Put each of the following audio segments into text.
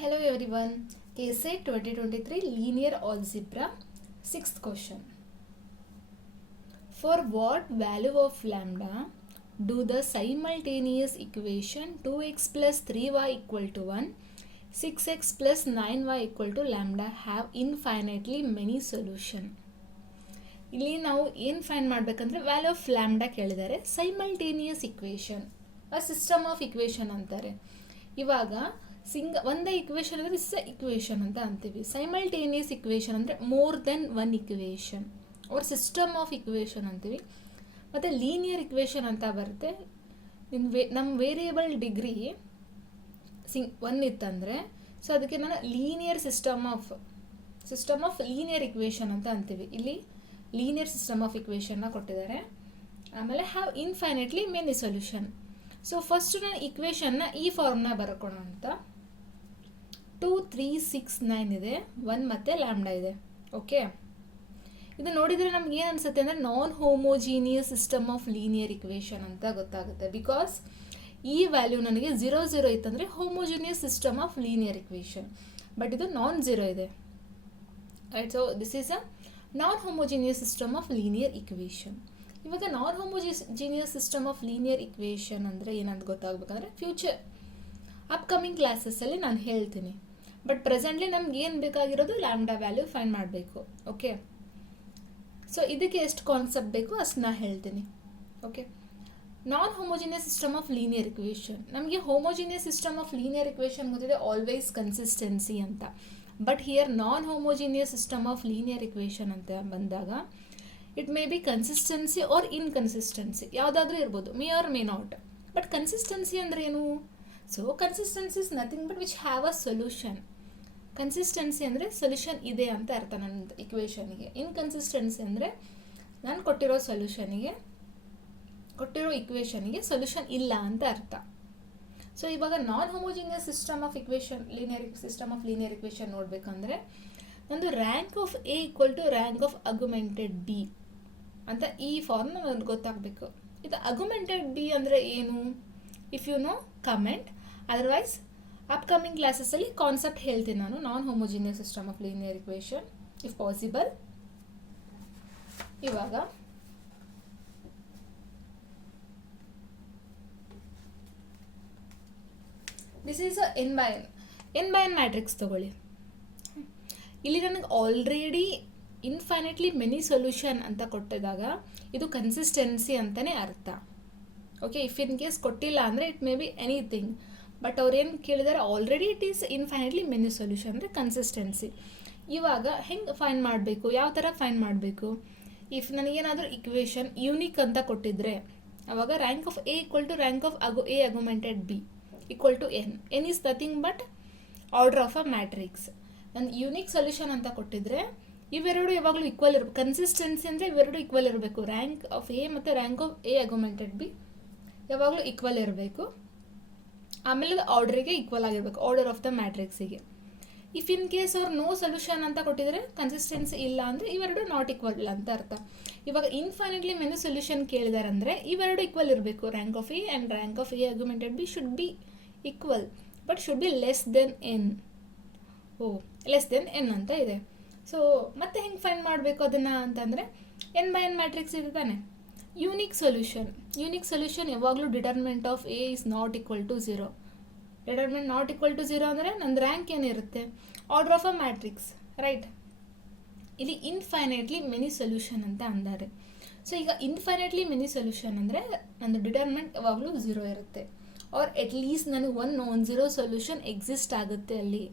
Hello everyone. Essay 2023 Linear Algebra 6th question. For what value of lambda do the simultaneous equation 2x plus 3y equal to 1, 6x plus 9y equal to lambda have infinitely many solution? ಇಲ್ಲಿ ನಾವು ಏನು find ಮಾಡಬೇಕಂದ್ರೆ value of lambda ಕೇಳಿದ್ದಾರೆ. Simultaneous equation system of equation ಅಂತಾರೆ. ಇವಾಗ ಒಂದೇ equation ಅಂದರೆ is equation ಅಂತ ಅಂತೀವಿ. ಸೈಮಲ್ಟೇನಿಯಸ್ ಇಕ್ವೇಷನ್ ಅಂದರೆ ಮೋರ್ ದೆನ್ ಒನ್ ಇಕ್ವೇಷನ್ ಅವ್ರ ಸಿಸ್ಟಮ್ ಆಫ್ ಇಕ್ವೇಷನ್ ಅಂತೀವಿ. ಮತ್ತು ಲೀನಿಯರ್ ಇಕ್ವೇಷನ್ ಅಂತ ಬರುತ್ತೆ. ನಮ್ಮ ವೇರಿಯೇಬಲ್ ಡಿಗ್ರಿ ಒನ್ ಇತ್ತಂದರೆ ಸೊ ಅದಕ್ಕೆ ನಾನು linear system of linear equation ಅಂತ ಅಂತೀವಿ. ಇಲ್ಲಿ ಲೀನಿಯರ್ ಸಿಸ್ಟಮ್ ಆಫ್ ಇಕ್ವೇಷನ್ನ ಕೊಟ್ಟಿದ್ದಾರೆ. ಆಮೇಲೆ have infinitely many solution. So first ನಾನು ಇಕ್ವೇಷನ್ನ ಈ ಫಾರ್ಮ್ನ ಬರ್ಕೊಳ್ಳೋಣ ಅಂತ. 2, 3, 6, 9 ಇದೆ, 1 ಮತ್ತು ಲ್ಯಾಂಬ್ಡಾ ಇದೆ. ಓಕೆ, ಇದು ನೋಡಿದರೆ ನಮ್ಗೆ ಏನು ಅನಿಸುತ್ತೆ ಅಂದರೆ non homogeneous system of linear equation ಅಂತ ಗೊತ್ತಾಗುತ್ತೆ. ಬಿಕಾಸ್ ಈ ವ್ಯಾಲ್ಯೂ ನನಗೆ 0, 0 ಇತ್ತಂದರೆ homogeneous system of linear equation. But ಇದು ನಾನ್ ಝೀರೋ ಇದೆ, right? So this is a non homogeneous system of linear equation. ಇವಾಗ non homogeneous system of linear equation ಅಂದರೆ ಏನಂತ ಗೊತ್ತಾಗಬೇಕಂದ್ರೆ ಫ್ಯೂಚರ್ ಅಪ್ಕಮಿಂಗ್ ಕ್ಲಾಸಸ್ಸಲ್ಲಿ ನಾನು ಹೇಳ್ತೀನಿ. ಬಟ್ ಪ್ರೆಸೆಂಟ್ಲಿ ನಮ್ಗೆ ಏನು ಬೇಕಾಗಿರೋದು ಲ್ಯಾಂಬ್ಡಾ ವ್ಯಾಲ್ಯೂ ಫೈಂಡ್ ಮಾಡಬೇಕು. ಓಕೆ, ಸೊ ಇದಕ್ಕೆ ಎಷ್ಟು ಕಾನ್ಸೆಪ್ಟ್ ಬೇಕು ಅಷ್ಟು ನಾನು ಹೇಳ್ತೀನಿ. Okay, non homogeneous system of linear equation. ನಮಗೆ homogeneous system of linear equation ಗೊತ್ತಿದೆ, ಆಲ್ವೇಸ್ ಕನ್ಸಿಸ್ಟೆನ್ಸಿ ಅಂತ. But here non homogeneous system of linear equation ಅಂತ ಬಂದಾಗ it may be consistency or inconsistency, ಯಾವುದಾದ್ರೂ ಇರ್ಬೋದು, may or may not. But consistency ಅಂದರೆ ಏನು? So consistency is nothing but which have a solution. Consistency ಅಂದರೆ solution ಇದೆ ಅಂತ ಅರ್ಥ ನನ್ನ ಇಕ್ವೇಷನ್ಗೆ. ಇನ್ಕನ್ಸಿಸ್ಟೆನ್ಸಿ ಅಂದರೆ ನಾನು ಕೊಟ್ಟಿರೋ ಇಕ್ವೇಷನ್ಗೆ ಸೊಲ್ಯೂಷನ್ ಇಲ್ಲ ಅಂತ ಅರ್ಥ. ಸೊ ಇವಾಗ non homogeneous system of linear equation ನೋಡಬೇಕಂದ್ರೆ ನಂದು rank of A equal to rank of augmented B ಅಂತ ಈ ಫಾರ್ಮ್ ನನಗೆ ಗೊತ್ತಾಗಬೇಕು. ಇದು ಅಗ್ಯುಮೆಂಟೆಡ್ ಬಿ ಅಂದರೆ ಏನು? If you know comment, otherwise upcoming ಕ್ಲಾಸಸ್ಸಲ್ಲಿ ಕಾನ್ಸೆಪ್ಟ್ ಹೇಳ್ತೀನಿ ನಾನು non homogeneous system of linear equation if possible. ಇವಾಗ this is a N by N matrix ತಗೊಳ್ಳಿ. ಇಲ್ಲಿ ನನಗೆ ಆಲ್ರೆಡಿ ಇನ್ಫೈನೆಟ್ಲಿ ಮೆನಿ ಸೊಲ್ಯೂಷನ್ ಅಂತ ಕೊಟ್ಟಿದಾಗ ಇದು ಕನ್ಸಿಸ್ಟೆನ್ಸಿ ಅಂತಲೇ ಅರ್ಥ. ಓಕೆ, ಇಫ್ ಇನ್ ಕೇಸ್ ಕೊಟ್ಟಿಲ್ಲ ಅಂದರೆ it may be anything. But ಅವ್ರೇನು ಕೇಳಿದ್ದಾರೆ, already it is infinitely many solution ಅಂದರೆ ಕನ್ಸಿಸ್ಟೆನ್ಸಿ. ಇವಾಗ ಹೆಂಗೆ ಫೈಂಡ್ ಮಾಡಬೇಕು, ಯಾವ ಥರ ಫೈಂಡ್ ಮಾಡಬೇಕು? ಇಫ್ ನನಗೇನಾದರೂ ಇಕ್ವೇಷನ್ ಯೂನಿಕ್ ಅಂತ ಕೊಟ್ಟಿದ್ರೆ ಅವಾಗ rank of A equal to rank of A augmented B equal to n. n is nothing but order of a matrix. ನಾನು ಯೂನಿಕ್ ಸೊಲ್ಯೂಷನ್ ಅಂತ ಕೊಟ್ಟಿದ್ರೆ ಇವೆರಡು ಯಾವಾಗಲೂ ಈಕ್ವಲ್ ಇರಬೇಕು. ಕನ್ಸಿಸ್ಟೆನ್ಸಿ ಅಂದರೆ ಇವೆರಡು ಈಕ್ವಲ್ ಇರಬೇಕು. ರ್ಯಾಂಕ್ ಆಫ್ ಎ ಮತ್ತು rank of A augmented B ಯಾವಾಗಲೂ ಈಕ್ವಲ್ ಇರಬೇಕು. ಆಮೇಲೆ ಆರ್ಡರಿಗೆ ಈಕ್ವಲ್ ಆಗಿರಬೇಕು, ಆರ್ಡರ್ ಆಫ್ ದ ಮ್ಯಾಟ್ರಿಕ್ಸಿಗೆ. ಇಫ್ ಇನ್ ಕೇಸ್ ಅವ್ರು ನೋ ಸೊಲ್ಯೂಷನ್ ಅಂತ ಕೊಟ್ಟಿದ್ರೆ ಕನ್ಸಿಸ್ಟೆನ್ಸಿ ಇಲ್ಲ ಅಂದರೆ ಇವೆರಡು ನಾಟ್ ಈಕ್ವಲ್ ಅಂತ ಅರ್ಥ. ಇವಾಗ ಇನ್ಫೈನೆಟ್ಲಿ ಮೆನಿ ಸೊಲ್ಯೂಷನ್ ಕೇಳಿದಾರೆ ಅಂದರೆ ಇವೆರಡು ಈಕ್ವಲ್ ಇರಬೇಕು. Rank of A and rank of A augmented B should be equal but should be less than N. Less than N ಅಂತ ಇದೆ. ಸೊ ಮತ್ತೆ ಹೆಂಗೆ ಫೈಂಡ್ ಮಾಡಬೇಕು ಅದನ್ನು ಅಂತಂದರೆ ಎನ್ ಬೈ ಎನ್ ಮ್ಯಾಟ್ರಿಕ್ಸ್ ಇದೆ ತಾನೆ. ಯೂನಿಕ್ ಸೊಲ್ಯೂಷನ್ ಯಾವಾಗಲೂ determinant of A is not equal to 0. Determinant not equal to 0 ಅಂದರೆ ನಂದು ರ್ಯಾಂಕ್ ಏನಿರುತ್ತೆ, order of a matrix, right? ಇಲ್ಲಿ ಇನ್ಫೈನೆಟ್ಲಿ ಮೆನಿ ಸೊಲ್ಯೂಷನ್ ಅಂತ ಅಂದಾರೆ. ಸೊ ಈಗ ಇನ್ಫೈನೆಟ್ಲಿ ಮೆನಿ ಸೊಲ್ಯೂಷನ್ ಅಂದರೆ ನಂದು ಡಿಟರ್ಮಿನೆಂಟ್ ಯಾವಾಗಲೂ 0 ಇರುತ್ತೆ. ಆರ್ ಅಟ್ಲೀಸ್ಟ್ ನನಗೆ one non zero solution exist ಆಗುತ್ತೆ. ಅಲ್ಲಿ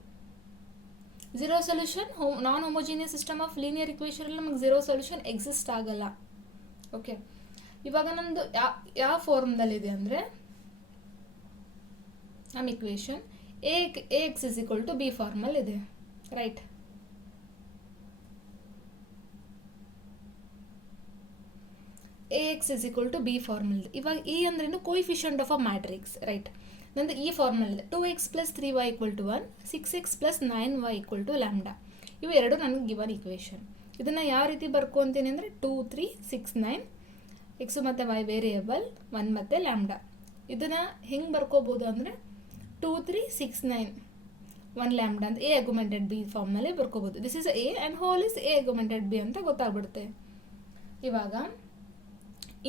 zero solution non homogeneous system of linear ಇಕ್ವೇಷನಲ್ಲಿ ನಮಗೆ ಝೀರೋ ಸೊಲ್ಯೂಷನ್ ಎಕ್ಸಿಸ್ಟ್ ಆಗಲ್ಲ. ಓಕೆ, ಇವಾಗ ನಂದು ಯಾವ ಫಾರ್ಮ್ದಲ್ಲಿದೆ ಅಂದರೆ ನಮ್ಮ equation A X is equal to B ಫಾರ್ಮಲ್ ಇದೆ, right? X is equal to B ಫಾರ್ಮಲ್. ಇವಾಗ ಎ ಅಂದ್ರೇನು? Coefficient of a matrix, right? ನಂದು ಈ ಫಾರ್ಮಲ್ ಇದೆ. 2x plus 3y equal to 1, 6x plus 9y equal to lambda. ಇವು ಎರಡು ನನಗೆ ಗಿವನ್ ಇಕ್ವೇಷನ್. ಇದನ್ನು ಯಾವ ರೀತಿ ಬರ್ಕೊತೀನಿ ಅಂದರೆ 2, 3, 6, 9 ಎಕ್ಸು ಮತ್ತು ವೈ ವೇರಿಯೇಬಲ್ 1 ಮತ್ತು ಲ್ಯಾಂಬ್ಡಾ. ಇದನ್ನು ಹೆಂಗೆ ಬರ್ಕೋಬೋದು ಅಂದರೆ 2, 3, 6, 9 1 ಲ್ಯಾಂಬ್ಡಾ ಅಂತ ಎ ಆಗುಮೆಂಟೆಡ್ ಬಿ ಫಾರ್ಮ್ನಲ್ಲಿ ಬರ್ಕೋಬೋದು. This is A and whole is A augmented B ಅಂತ ಗೊತ್ತಾಗ್ಬಿಡುತ್ತೆ. ಇವಾಗ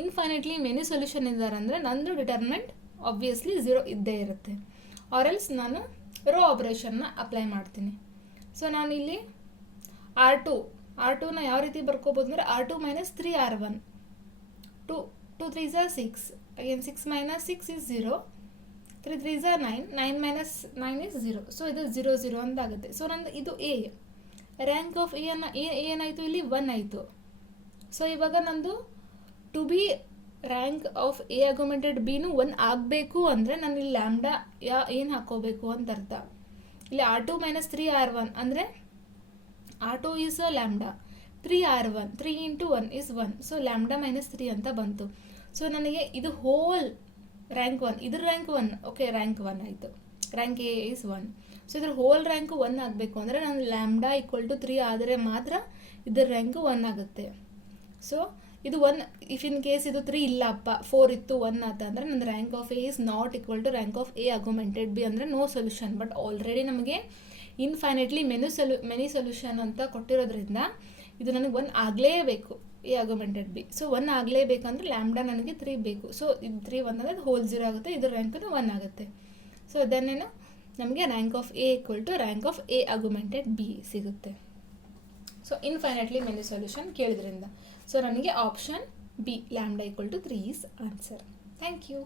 ಇನ್ಫೈನೈಟ್ಲಿ ಮೆನಿ ಸೊಲ್ಯೂಷನ್ ಇದ್ದಾರೆ ಅಂದರೆ ನಂದು ಡಿಟರ್ಮೆಂಟ್ ಆಬ್ವಿಯಸ್ಲಿ 0 ಇದ್ದೇ ಇರುತ್ತೆ. ಆರ್ ಎಲ್ಸ್ ನಾನು ರೋ ಆಪ್ರೇಷನ್ನ ಅಪ್ಲೈ ಮಾಡ್ತೀನಿ. ಸೊ ನಾನು ಇಲ್ಲಿ ಆರ್ ಟೂನ ಯಾವ ರೀತಿ ಬರ್ಕೋಬೋದು ಅಂದರೆ R2 - 3R1 2 3s are 6 again 6 - 6 is 0 3 3s are 9 9 - 9 is 0. So ಇದು 0 0 ಅಂತ ಆಗುತ್ತೆ. ಸೊ ನಂದು ಇದು ಎ ರ್ಯಾಂಕ್ ಆಫ್ ಏನಾಯಿತು ಇಲ್ಲಿ 1 ಆಯಿತು. ಸೊ ಇವಾಗ ನಂದು to be rank of A augmented ಬಿನೂ 1 ಆಗಬೇಕು ಅಂದರೆ ನಾನು ಇಲ್ಲಿ ಲ್ಯಾಂಬ್ಡಾ ಏನು ಹಾಕೋಬೇಕು ಅಂತ ಅರ್ಥ. ಇಲ್ಲಿ R2 - 3R1 ಅಂದರೆ R2 is a lambda 3R1 3 into 1 is 1. So lambda -3 ಅಂತ ಬಂತು. ಸೊ ನನಗೆ ಇದು ಹೋಲ್ ರ್ಯಾಂಕ್ 1 ಇದ್ರ ರ್ಯಾಂಕ್ 1 ಓಕೆ ರ್ಯಾಂಕ್ 1 ಆಯಿತು. Rank A is 1. ಸೊ ಇದ್ರ ಹೋಲ್ ರ್ಯಾಂಕ್ 1 ಆಗಬೇಕು ಅಂದರೆ ನಾನು ಲ್ಯಾಂಬ್ಡಾ = 3 ಆದರೆ ಮಾತ್ರ ಇದ್ರ ರ್ಯಾಂಕ್ 1 ಆಗುತ್ತೆ. ಸೊ ಇದು 1 ಇಫ್ ಇನ್ ಕೇಸ್ ಇದು 3 ಇಲ್ಲಪ್ಪ 4 ಇತ್ತು 1 ಆತ ಅಂದರೆ ನನ್ನ rank of A is not equal to rank of A augmented B ಅಂದರೆ ನೋ ಸೊಲ್ಯೂಷನ್. ಬಟ್ ಆಲ್ರೆಡಿ ನಮಗೆ ಇನ್ಫೈನೈಟ್ಲಿ ಮೆನಿ ಸೊಲ್ಯೂಷನ್ ಅಂತ ಕೊಟ್ಟಿರೋದ್ರಿಂದ ಇದು ನನಗೆ 1 ಆಗಲೇಬೇಕು ಎ ಆಗುಮೆಂಟೆಡ್ ಬಿ. ಸೊ 1 ಆಗಲೇಬೇಕಂದ್ರೆ ಲ್ಯಾಂಬ್ಡಾ ನನಗೆ 3 ಬೇಕು. ಸೊ ಇದು 3 1 ಅಂದರೆ ಹೋಲ್ 0 ಆಗುತ್ತೆ, ಇದ್ರ ರ್ಯಾಂಕೂ 1 ಆಗುತ್ತೆ. ಸೊ ಇದನ್ನೇನು ನಮಗೆ rank of A = rank of A augmented B ಸಿಗುತ್ತೆ. ಸೊ ಇನ್ಫೈನೈಟ್ಲಿ ಮೆನಿ ಸೊಲ್ಯೂಷನ್ ಕೇಳಿದ್ರಿಂದ ಸೊ ನನಗೆ option B lambda = 3 is answer. Thank you.